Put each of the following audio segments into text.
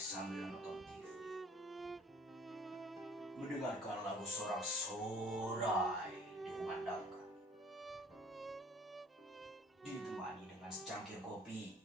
sambil nonton TV. Mendengarkan lagu sorak-sorai dikumandangkan. Ditemani dengan secangkir kopi.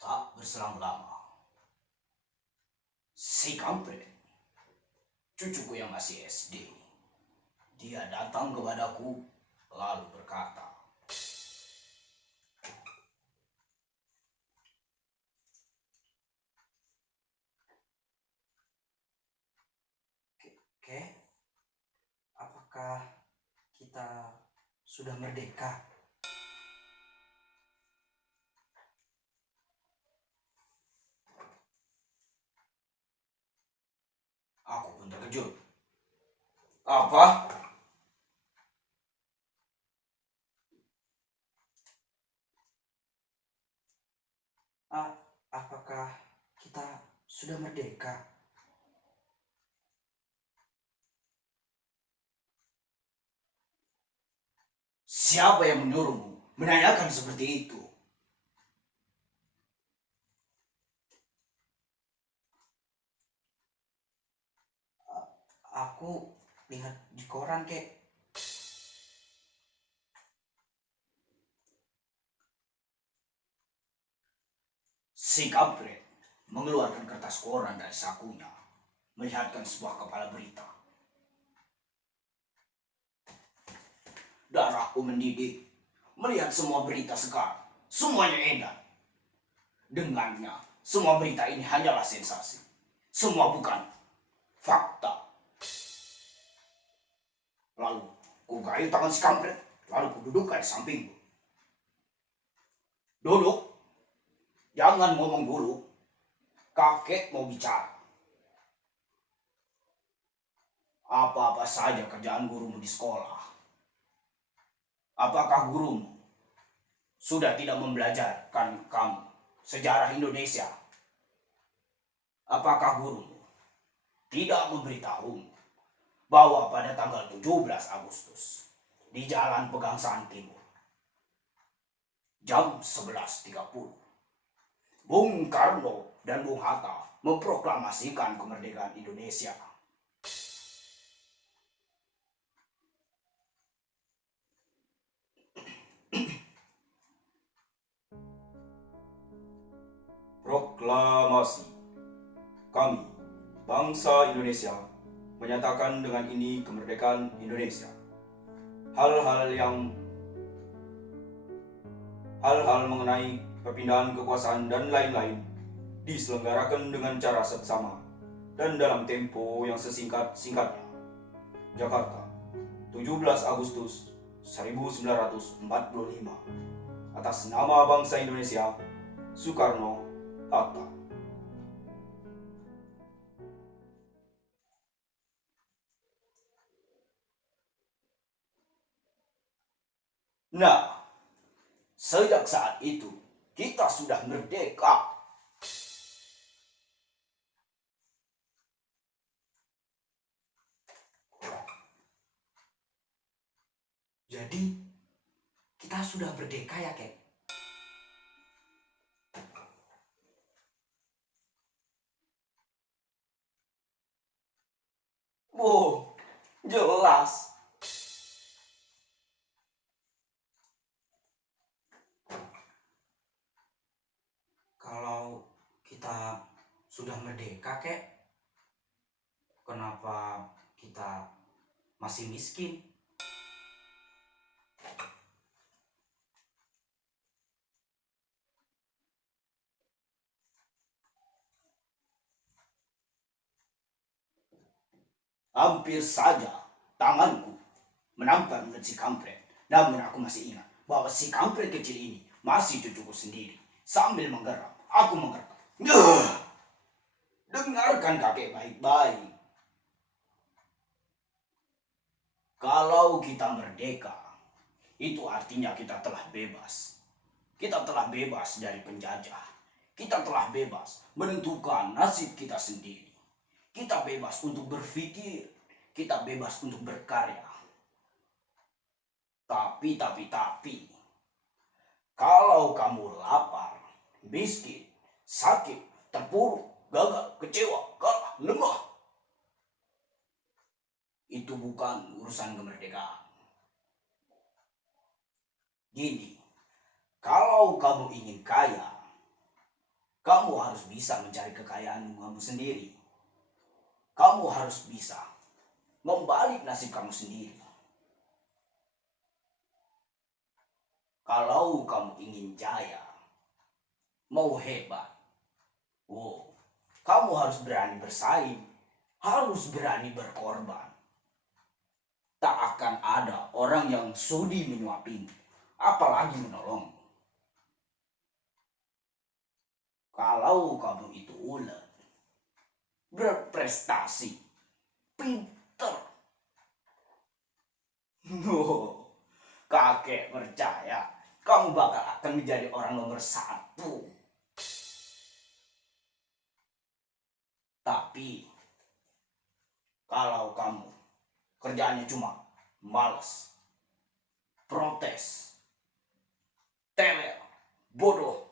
Tak berselang lama, si kampret, cucuku yang masih SD, dia datang kepadaku lalu berkata, "Kek, apakah kita sudah merdeka?" Aku pun terkejut. Apa? Apakah kita sudah merdeka? Siapa yang menyuruhmu menanyakan seperti itu? Aku lihat di koran, Kek. Si kampret mengeluarkan kertas koran dari sakunya, melihatkan sebuah kepala berita. Darahku mendidih melihat semua berita sekarang. Semuanya edan. Dengannya, semua berita ini hanyalah sensasi. Semua bukan fakta. Lalu, ku gayung tangan si kampret, lalu ku dudukkan di sampingku. Duduk. Jangan ngomong dulu. Kakek mau bicara. Apa-apa saja kerjaan gurumu di sekolah. Apakah gurumu sudah tidak membelajarkan kamu sejarah Indonesia? Apakah gurumu tidak memberitahu bahwa pada tanggal 17 Agustus di Jalan Pegangsaan Timur jam 11.30 Bung Karno dan Bung Hatta memproklamasikan kemerdekaan Indonesia? Proklamasi. Kami, bangsa Indonesia, menyatakan dengan ini kemerdekaan Indonesia. Hal-hal mengenai perpindahan kekuasaan dan lain-lain diselenggarakan dengan cara seksama dan dalam tempo yang sesingkat-singkatnya. Jakarta, 17 Agustus 1945. Atas nama bangsa Indonesia, Soekarno, Hatta. Nah, sejak saat itu kita sudah merdeka. Jadi, kita sudah merdeka ya, Kek? Wow, jelas. Kalau kita sudah merdeka, Kek, kenapa kita masih miskin? Hampir saja tanganku menampar mulut si kampret. Namun aku masih ingat bahwa si kampret kecil ini masih cucuku sendiri. Sambil menggeram, aku menggeram. Dengarkan kakek baik-baik. Kalau kita merdeka, itu artinya kita telah bebas. Kita telah bebas dari penjajah. Kita telah bebas menentukan nasib kita sendiri. Kita bebas untuk berpikir. Kita bebas untuk berkarya. Tapi Tapi, kalau kamu lapar, miskin, sakit, terpuruk, gagal, kecewa, kalah, lemah, itu bukan urusan kemerdekaan. Gini, kalau kamu ingin kaya, kamu harus bisa mencari kekayaanmu kamu sendiri. Kamu harus bisa membalik nasib kamu sendiri. Kalau kamu ingin jaya, mau hebat, kamu harus berani bersaing, harus berani berkorban. Tak akan ada orang yang sudi menyuapimu, apalagi menolongmu. Kalau kamu itu ulet, berprestasi, pinter, kakek percaya kamu bakal akan menjadi orang nomor 1. Tapi kalau kamu kerjaannya cuma malas, protes, teler, bodoh,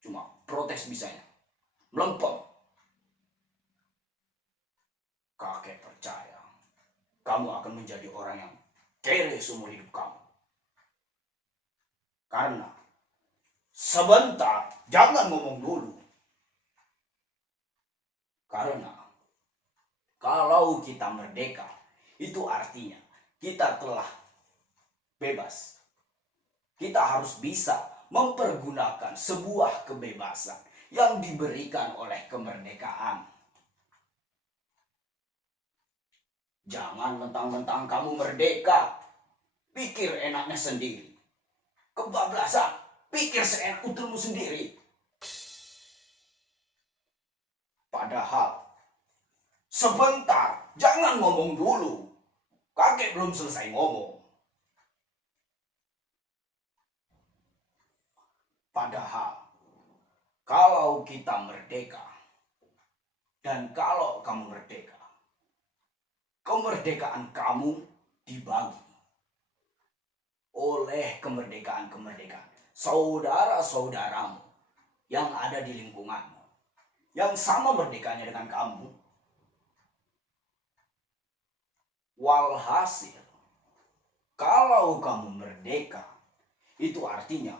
cuma protes bisanya, melempem, kakek percaya kamu akan menjadi orang yang kere seumur hidup kamu. Karena sebentar, jangan ngomong dulu. Karena kalau kita merdeka, itu artinya kita telah bebas. Kita harus bisa mempergunakan sebuah kebebasan yang diberikan oleh kemerdekaan. Jangan mentang-mentang kamu merdeka, pikir enaknya sendiri. Kebablasan, pikir seenak uturmu sendiri. Padahal, sebentar, jangan ngomong dulu. Kakek belum selesai ngomong. Padahal, kalau kita merdeka, dan kalau kamu merdeka, kemerdekaan kamu dibagi oleh kemerdekaan-kemerdekaan saudara-saudaramu yang ada di lingkunganmu, yang sama merdekanya dengan kamu. Walhasil, kalau kamu merdeka, itu artinya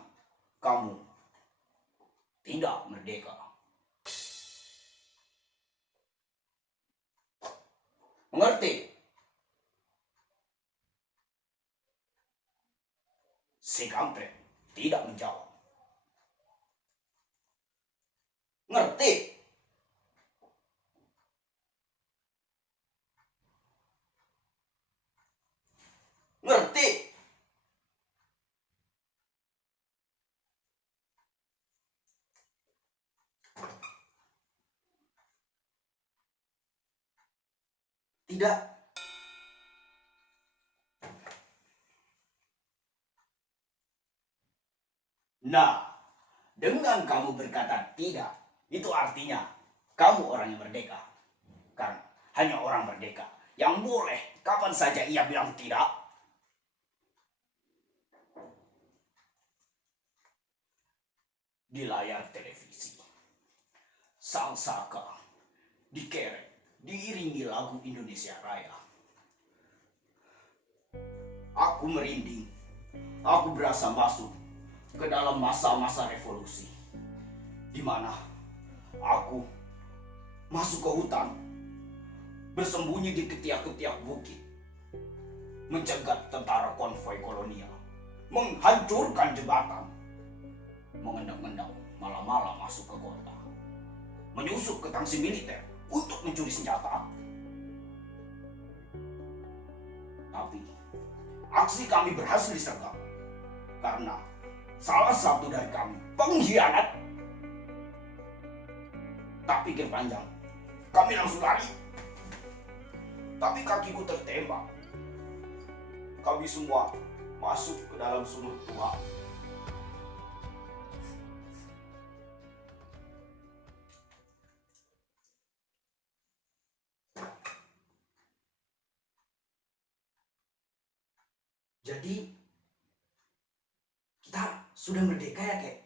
kamu tidak merdeka. Mengerti? Si kampret tidak menjawab. Ngerti? Ngerti? Tidak. Nah, dengan kamu berkata tidak, itu artinya kamu orang yang merdeka. Karena hanya orang merdeka yang boleh kapan saja ia bilang tidak. Di layar televisi, Sang Saka dikerek, diiringi lagu Indonesia Raya. Aku merinding, aku berasa masuk ke dalam masa-masa revolusi, di mana aku masuk ke hutan, bersembunyi di ketiak-ketiak bukit, mencegat tentara konvoi kolonial, menghancurkan jembatan, mengendap-endap malam-malam masuk ke kota, menyusup ke tangsi militer untuk mencuri senjata. Tapi aksi kami berhasil disergap karena salah satu dari kami pengkhianat. Tak pikir panjang, kami langsung lari. Tapi kakiku tertembak. Kami semua masuk ke dalam sumur tua. Jadi kita sudah merdeka ya, Kek?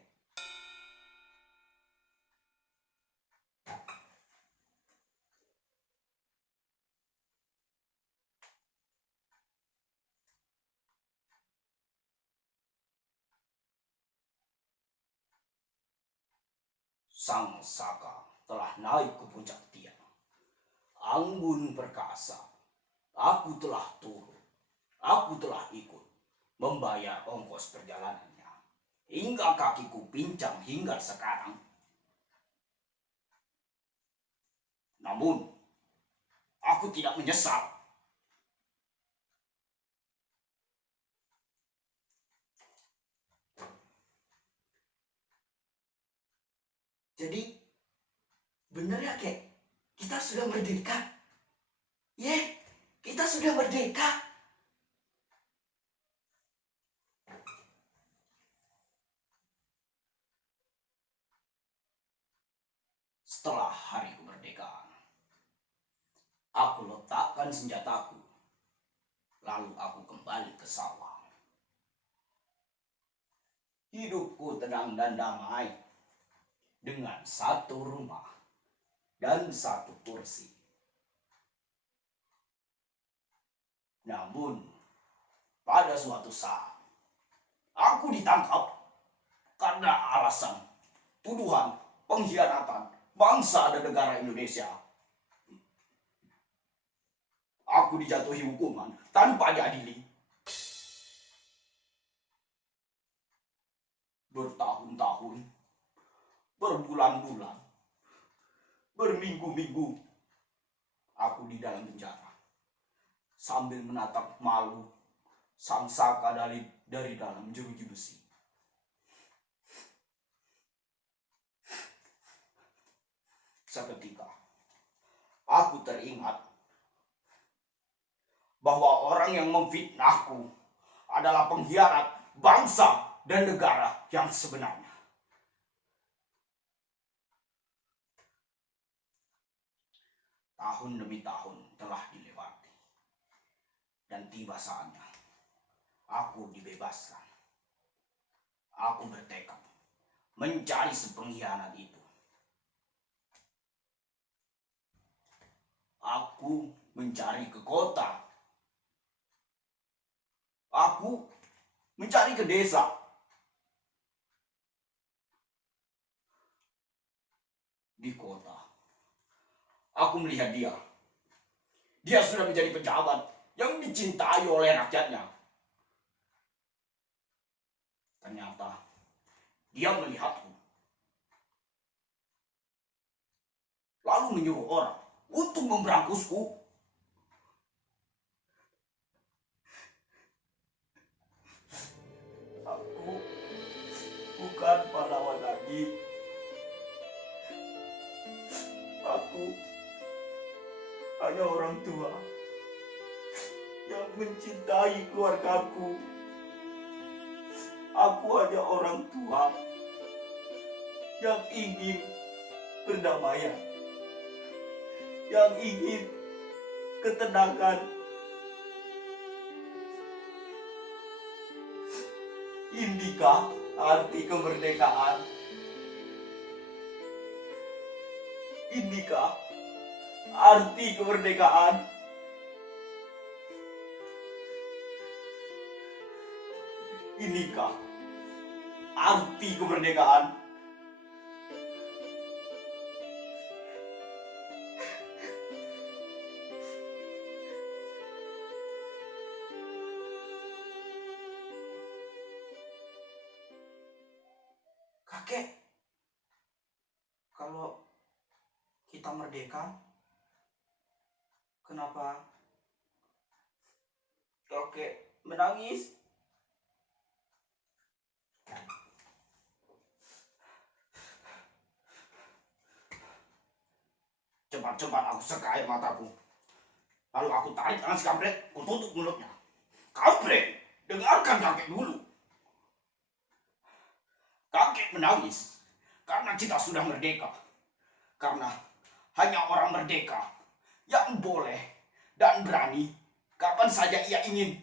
Sang Saka telah naik ke puncak tiang. Anggun perkasa, aku telah turun. Aku telah ikut membayar ongkos perjalanannya. Hingga kakiku pincang hingga sekarang. Namun, aku tidak menyesal. Jadi, bener ya, Kek? Kita sudah merdeka. Kita sudah merdeka. Setelah hari kemerdekaan, aku letakkan senjataku. Lalu aku kembali ke sawah. Hidupku tenang dan damai. Dengan satu rumah dan satu kursi. Namun, pada suatu saat, aku ditangkap karena alasan tuduhan pengkhianatan bangsa dan negara Indonesia. Aku dijatuhi hukuman tanpa diadili. Bertahun-tahun, berbulan-bulan, berminggu-minggu, aku di dalam penjara. Sambil menatap malu Sang Saka dari dalam jeruji besi. Seketika, aku teringat bahwa orang yang memfitnahku adalah pengkhianat bangsa dan negara yang sebenarnya. Tahun demi tahun telah dilewati. Dan tiba saatnya aku dibebaskan. Aku bertekad mencari si pengkhianat itu. Aku mencari ke kota. Aku mencari ke desa. Di kota, aku melihat dia. Dia sudah menjadi pejabat yang dicintai oleh rakyatnya. Ternyata dia melihatku, lalu menyuruh orang untuk memberankusku. Aku bukan pahlawan lagi. Aku hanya orang tua yang mencintai keluargaku. Aku hanya orang tua yang ingin perdamaian, yang ingin ketenangan. Indikah arti kemerdekaan? Indikah arti kemerdekaan? Inikah arti kemerdekaan? Kakek, kalau kita merdeka, kenapa kakek menangis? Cepat-cepat aku seka air mataku. Lalu aku tarik tangan si kampret, aku tutup mulutnya. Kampret, dengarkan kakek dulu. Kakek menangis karena kita sudah merdeka. Karena hanya orang merdeka yang boleh dan berani kapan saja ia ingin